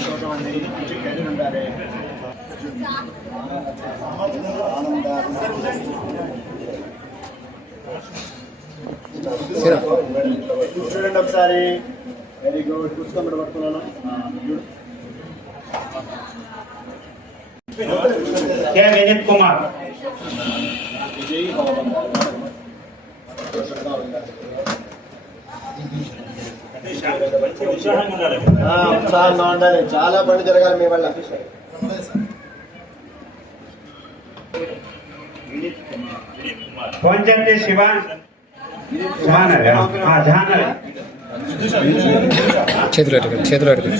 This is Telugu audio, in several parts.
సంతోషం అండి మంచి కలిగి ఉండాలి చూడండి ఒకసారి వెరీ గుడ్ చూసుకోమని పడుతున్నాను क्या विनीत कुमार ఉత్సాహంగా ఉండాలి చాలా పనులు జరగాలి మీ వల్ల कौन चलते शिवान जहानल हाँ जहानल చేతులు పెట్టుకోండి చేతులు పెట్టుకోండి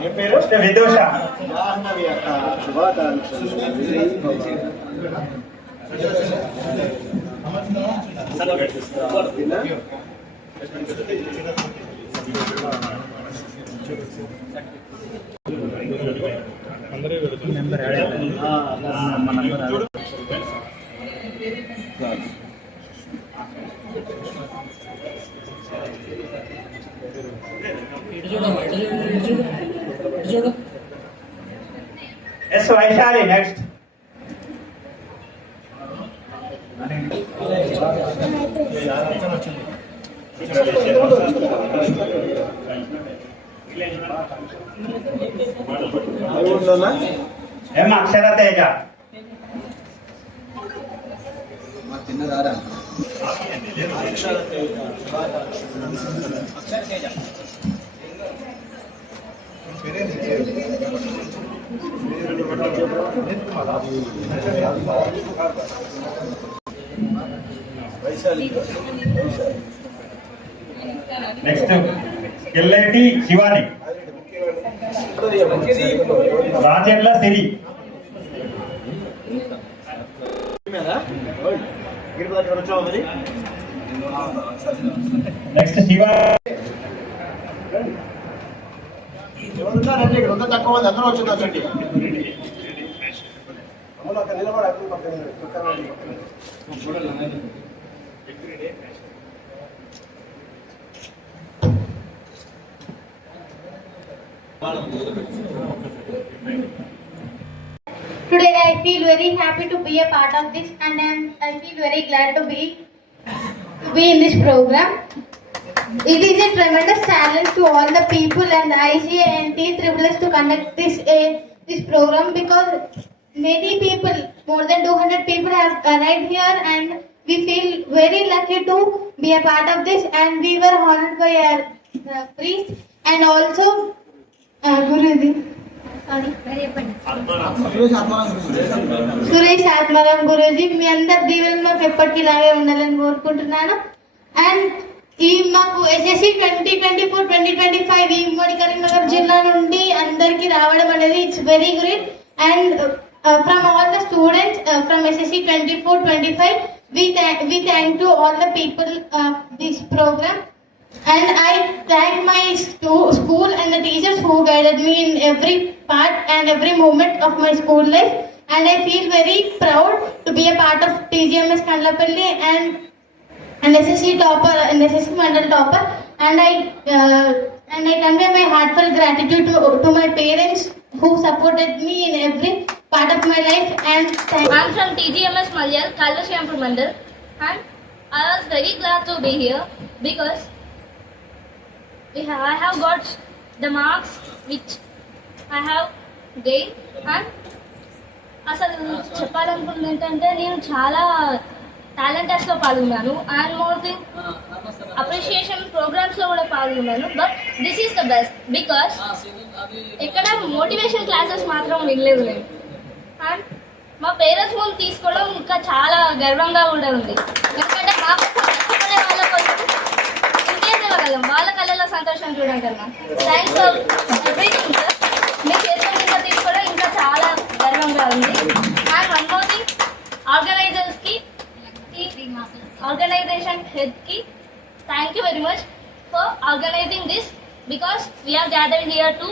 మీ పేరు उसके विदुषा జాహ్నవి అక్క శుభాకాంక్షలు విజయ్ ఎం అక్షర తేజ. చిన్నదారా నెక్స్ట్ కిల్లెటి శివాని. రాజెండ్ల సిరి. నెక్స్ట్ శివ ఎవరున్నారండి? ఇక్కడ తక్కువ మంది అందరూ వచ్చిందా చూడండి అక్కడ నిలబడి అక్కడ పక్కన Today I feel very happy to be a part of this and I'm, I feel very glad to be to be in this program. It is a tremendous challenge to all the people and ICA and to conduct this uh, this program because many people, more than 200 people have arrived here and we feel very lucky to be a part of this and we were honored by our uh, priest and also. Suresh Atmaram Guruji. మీ అందరి దీవెనలు మాకు ఎప్పటికీ ఇలాగే ఉండాలని కోరుకుంటున్నాను. అండ్ ఈ మాకు SSC twenty twenty four twenty twenty five ఈ ఉమ్మడి కరీంనగర్ జిల్లా నుండి అందరికీ రావడం అనేది it's very great. And from all the students from SSC twenty four twenty five thank we thank to all the people of this program and I thank my school and the teachers who guided me in every part and every moment of my school life. And I feel very proud to be a part of TGMS Kandlapalli and an SSC topper, an SSC Mandal topper. And I uh, and I convey my heartfelt gratitude to, to my parents who supported me in every part of my life. And thank I'm from TGMS Malyal, Kalvashampur Mandal, and I was very glad to be here because we have, I have got the marks which I have gained and అసలు చెప్పాలనుకున్నది ఏంటంటే నేను చాలా టాలెంట్ టెస్ట్లో పాల్గొన్నాను అండ్ మోర్ థింగ్ అప్రిషియేషన్ ప్రోగ్రామ్స్లో కూడా పాల్గొన్నాను. But this is the best because ఇక్కడ మోటివేషన్ క్లాసెస్ మాత్రం వినలేదు నేను. అండ్ మా పేరెంట్స్ ముందు తీసుకోవడం ఇంకా చాలా గర్వంగా కూడా ఉంది ఎందుకంటే మా కోసం కష్టపడే వాళ్ళ కోసం ఇంకేం ఇవ్వగలం వాళ్ళ కళ్ళలో సంతోషం చూడడం కన్నా థ్యాంక్స్ ఫర్ ఎవ్రీథింగ్ సార్ మీ చేతుల మీద తీసుకోవడం ఇంకా చాలా గర్వంగా ఉంది. అండ్ వన్ మోర్ థింగ్ ఆర్గనైజర్స్కి organisation హెడ్కి thank you very much for organizing this because we are gathered here to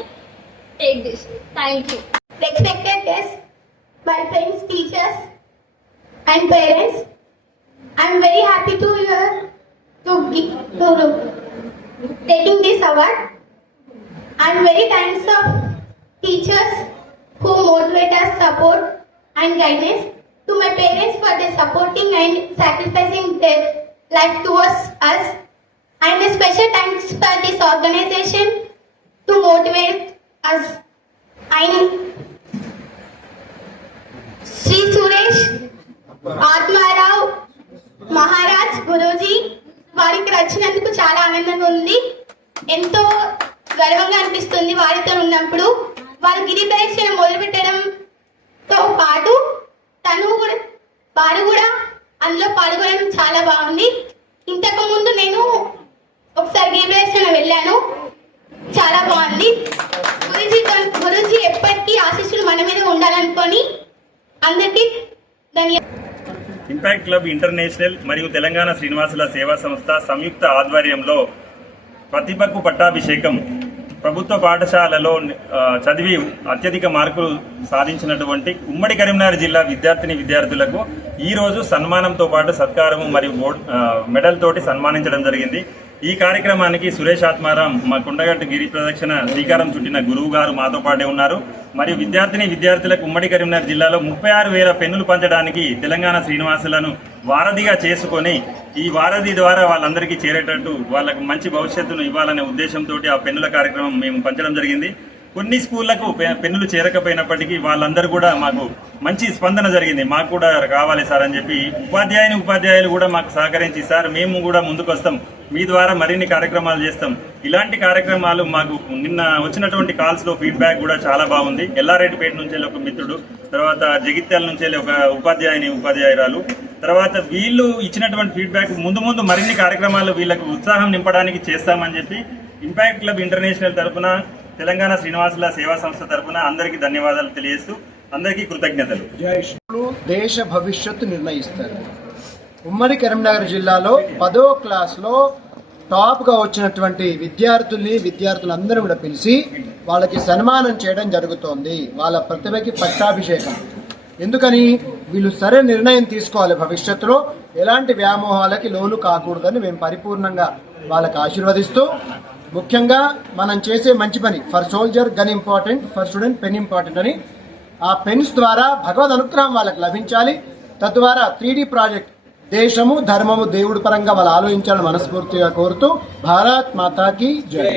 take this thank you respected guests, my friends, teachers, and parents. I'm very happy to here to gi- to taking this award. I'm very thanks of teachers who motivate us, support and guidance. To my parents for their supporting and sacrificing their life towards us. And a special thanks for this organization to motivate us. And Sri Suresh, Atmarao Maharaj Guruji వారికి రచినందుకు చాలా ఆనందంగా ఉంది ఎంతో గర్వంగా అనిపిస్తుంది వారితో ఉన్నప్పుడు. వారు గిరి పరీక్షను మొదలుపెట్టడంతో పాటు తను కూడా వారు కూడా అందులో పాల్గొనడం చాలా బాగుంది. ఇంతకు ముందు నేను ఒకసారి గిరి పరీక్షను వెళ్ళాను. చాలా బాగుంది. గురూజీ గురూజీ ఎప్పటికీ ఆశీస్సులు మన మీద ఉండాలనుకొని అందరికీ ధన్యవాదాలు ఇంపాక్ట్ క్లబ్ ఇంటర్నేషనల్ మరియు తెలంగాణ శ్రీనివాసుల సేవా సంస్థ సంయుక్త ఆధ్వర్యంలో ప్రతిభకు పట్టాభిషేకం. ప్రభుత్వ పాఠశాలలో చదివి అత్యధిక మార్కులు సాధించినటువంటి ఉమ్మడి కరీంనగర్ జిల్లా విద్యార్థిని విద్యార్థులకు ఈ రోజు సన్మానంతో పాటు సత్కారము మరియు బోర్డ్ మెడల్ తోటి సన్మానించడం జరిగింది. ఈ కార్యక్రమానికి సురేష్ ఆత్మారాం మా కుండగట్టు గిరి ప్రదక్షిణ శ్రీకారం చుట్టిన గురువు గారు మాతో పాటే ఉన్నారు. మరియు విద్యార్థిని విద్యార్థులకు ఉమ్మడి కరీంనగర్ జిల్లాలో ముప్పై ఆరు వేల పెన్నులు పంచడానికి తెలంగాణ శ్రీనివాసులను వారధిగా చేసుకొని ఈ వారధి ద్వారా వాళ్ళందరికీ చేరేటట్టు వాళ్ళకు మంచి భవిష్యత్తును ఇవ్వాలనే ఉద్దేశంతో ఆ పెన్నుల కార్యక్రమం మేము పంచడం జరిగింది. కొన్ని స్కూళ్ళకు పె- పెన్నులు చేరకపోయినప్పటికీ వాళ్ళందరూ కూడా మాకు మంచి స్పందన జరిగింది. మాకు కూడా కావాలి సార్ అని చెప్పి ఉపాధ్యాయుని ఉపాధ్యాయులు కూడా మాకు సహకరించి సార్ మేము కూడా ముందుకు వస్తాం మీ ద్వారా మరిన్ని కార్యక్రమాలు చేస్తాం. ఇలాంటి కార్యక్రమాలు మాకు నిన్న వచ్చినటువంటి కాల్స్లో ఫీడ్బ్యాక్ కూడా చాలా బాగుంది. ఎల్లారెడ్డిపేట నుంచి ఒక మిత్రుడు తర్వాత జగిత్యాల నుంచి వెళ్ళి ఒక ఉపాధ్యాయుని ఉపాధ్యాయురాలు. తర్వాత వీళ్ళు ఇచ్చినటువంటి ఫీడ్బ్యాక్ ముందు ముందు మరిన్ని కార్యక్రమాలు వీళ్ళకు ఉత్సాహం నింపడానికి చేస్తామని చెప్పి ఇంపాక్ట్ క్లబ్ ఇంటర్నేషనల్ తరఫున తెలంగాణ శ్రీనివాసుల సేవా సంస్థ తరపున అందరికీ ధన్యవాదాలు తెలియజేస్తూ అందరికీ కృతజ్ఞతలు. దేశ భవిష్యత్తు నిర్ణయిస్తారు. ఉమ్మడి కరీంనగర్ జిల్లాలో పదో క్లాస్లో టాప్గా వచ్చినటువంటి విద్యార్థుల్ని విద్యార్థులందరూ కూడా పిలిచి వాళ్ళకి సన్మానం చేయడం జరుగుతోంది. వాళ్ళ ప్రతిభకి పట్టాభిషేకం. ఎందుకని? వీళ్ళు సరే నిర్ణయం తీసుకోవాలి భవిష్యత్తులో. ఎలాంటి వ్యామోహాలకి లోను కాకూడదని మేము పరిపూర్ణంగా వాళ్ళకి ఆశీర్వదిస్తూ ముఖ్యంగా మనం చేసే మంచి పని for soldier gun important for student pen important అని ఆ పెన్స్ ద్వారా భగవద్ అనుగ్రహం వాళ్ళకి లభించాలి. తద్వారా త్రీ ప్రాజెక్ట్ దేశము ధర్మము దేవుడి పరంగా వాళ్ళు ఆలోచించాలని మనస్ఫూర్తిగా కోరుతూ భారత్ మాతాకి జై.